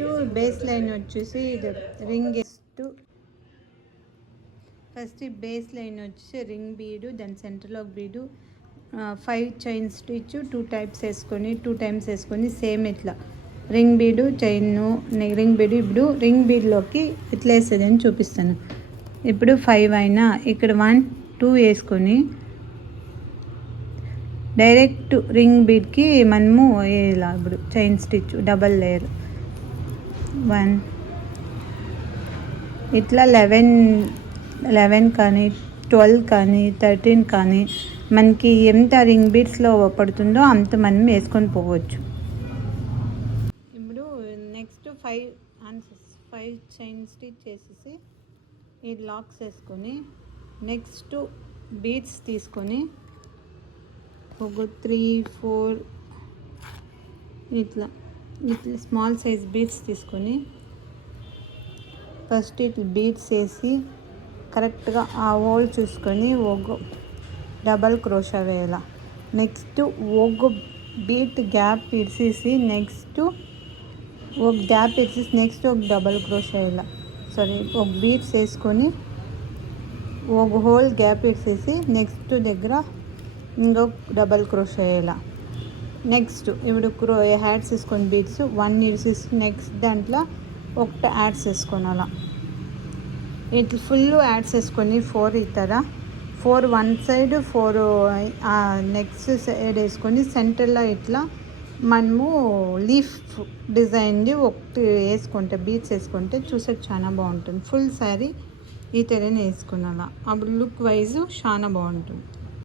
Next base line వచ్చేసి ఇది ring first base line వచ్చేసి రింగ్ బీడు, దాని సెంటర్లో బీడు, 5 చైన్ స్టిచ్ 2 టైప్స్ వేసుకొని 2 టైమ్స్ వేసుకొని సేమ్ ఇట్లా రింగ్ బీడు చైన్ రింగ్ బీడు. ఇప్పుడు రింగ్ బీడ్లోకి ఇట్లా వేస్తుంది అని చూపిస్తాను. ఇప్పుడు 5 అయినా ఇక్కడ 1 2 వేసుకొని డైరెక్ట్ రింగ్ బీడ్కి మనము ఇలా ఇప్పుడు చైన్ స్టిచ్ డబల్ లేయర్ 1 ఇట్లా 11 కానీ 12 కానీ 13 కానీ మనకి ఎంత రింగ్ బీడ్స్లో పడుతుందో అంత మనం వేసుకొని పోవచ్చు. ఇప్పుడు నెక్స్ట్ 5 చైన్ స్టిచ్ చేసేసి ఈ లాక్స్ వేసుకొని నెక్స్ట్ బీడ్స్ తీసుకొని ఒక 3 4 ఇట్లా స్మాల్ సైజ్ బీడ్స్ తీసుకొని ఫస్ట్ ఇట్లా బీడ్స్ వేసి కరెక్ట్గా ఆ హోల్ చూసుకొని ఒక డబల్ క్రోషా వేయాల. నెక్స్ట్ ఒక బీట్ గ్యాప్ ఇడిసేసి నెక్స్ట్ ఒక గ్యాప్ ఇడిసేసి నెక్స్ట్ ఒక డబల్ క్రోషా వేయాల. ఒక బీడ్స్ వేసుకొని ఒక హోల్ గ్యాప్ ఇడిసేసి నెక్స్ట్ దగ్గర ఇంకొక డబల్ క్రోషా వేయాల. నెక్స్ట్ ఇప్పుడు హ్యాడ్స్ వేసుకొని బీడ్స్ 1 ఇడిసేసి నెక్స్ట్ దాంట్లో ఒకటి యాడ్స్ వేసుకోనాల. ఇట్లా ఫుల్ యాడ్స్ వేసుకొని 4 ఇతర 4 1 సైడ్ 4 నెక్స్ట్ సైడ్ వేసుకొని సెంటర్లో ఇట్లా మనము లీఫ్ డిజైన్ది ఒకటి వేసుకుంటే బీడ్స్ వేసుకుంటే చూసేకి చాలా బాగుంటుంది. ఫుల్ శారీ ఈ తెరని వేసుకున్నాల, అప్పుడు లుక్ వైజ్ చాలా బాగుంటుంది.